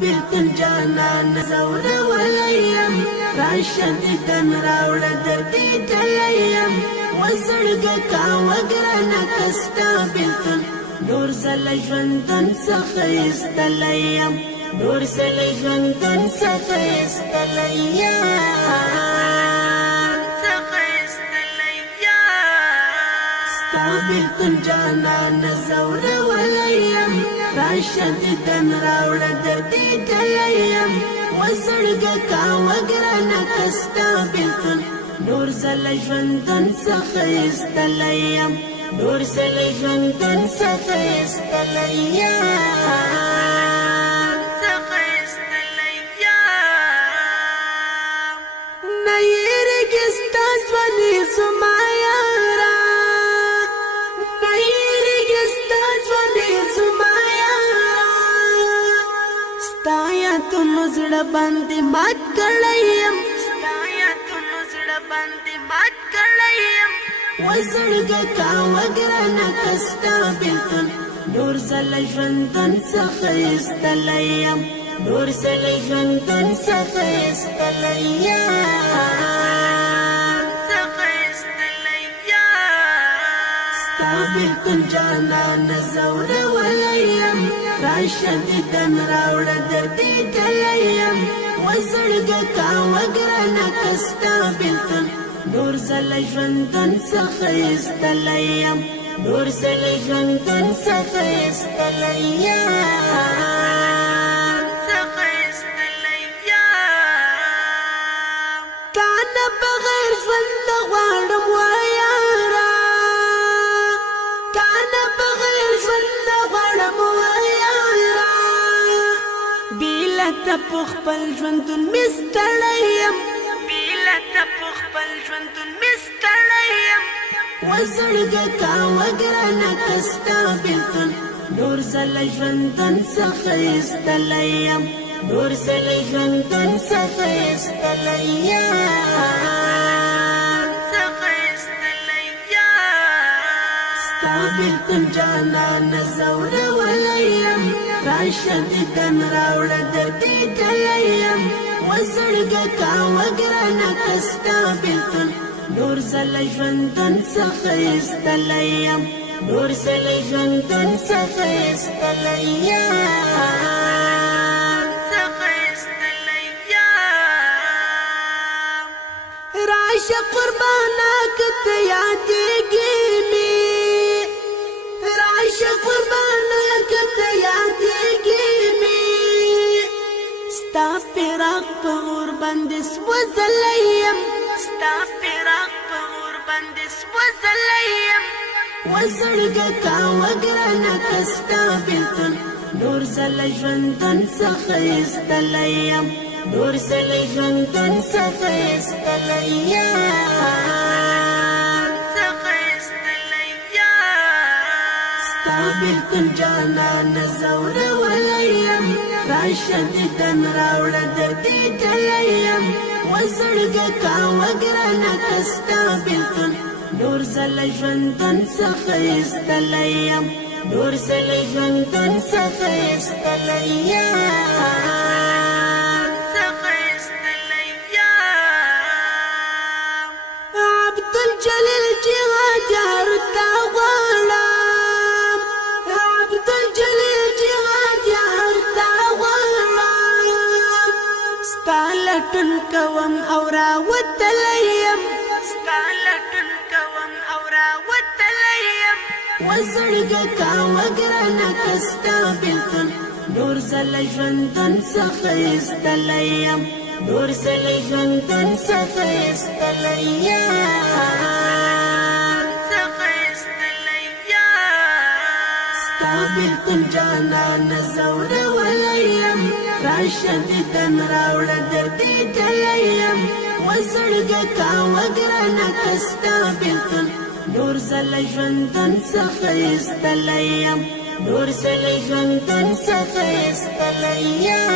بیلتون جانان زور ولیم راشد دن راوړ د دې دلیم وزړګه کا وګرانه کستا بیلتون نور زل ژوندن څخه استلیم نور زل ژوندن څخه استلیم بیلتون جانان زور ولیم راشد دن راوړ د دې دلیم وزړګه کا وګرانه کستا بیلتون نور زل ژوندن څخه استلیم نور زل ژوندن څخه استلیم نه یېرېږي ستا ځواني زما یاره ستایا تو نزړه باندې مات کړیم ستایا تو نزړه باندې مات کړیم وزړګه کا وګرانه کستا بیلتون نور زل ژوندن څخه استلیم نور زل ژوندن څخه استلیم بیلتون جانان زور ولیم راشد دن راوړ د دې دلیم وزړګه کا وګرانه کستا بیلتون نور زل ژوندن څخه استلیم نور زل ژوندن څخه استلیم تانه بغیر ژوند غواړم وایاره په خپل ژوندون مستړیم بیله ته په خپل ژوندون مستړیم وزړګه کا وګرانه کستا بیلتون نور زل ژوندن څخه استلیم نور زل ژوندن څخه استلیم ستا بیلتون جانان زور ولیم راشد دن راوړ د دې دلیم وزړګه کا وګرانه کستا بیلتون نور زل ژوندن څخه استلیم نور زل ژوندن څخه استلیم راشه قربانه کته یادېږي مې راشه قربانه کته یادېږي ستا فراق په اور باندې سوځلیم ستا فراق په اور باندې سوځلیم وزړګه کا وګرانه کستا بیلتون نور زل ژوندن څخه استلیم نور زل ژوندن څخه استلیم ستا بیلتون جانان زور ولیم راشد دن راوړ د دې دلیم وزړګه کا وګرانه کستا بیلتون نور زل ژوندن څخه استلیم نور زل ژوندن څخه استلیم عبدالجلیل جهاد یار تا غواړم عبدالجلیل جهاد یار تا غواړم ستا لټون کوم او راوتلیم ستا لټون کوم او راوتلیم وزړګه کا وګرانه کستا بیلتون نور زل ژوندن څخه استلیم نور زل ژوندن څخه استلیم ستا بیلتون جانان زور ولیم راشد دن راوړ د دې دلیم وزړګه کا وګرانه کستا بیلتون نور زل ژوندن څخه استلیم نور زل ژوندن څخه استلیم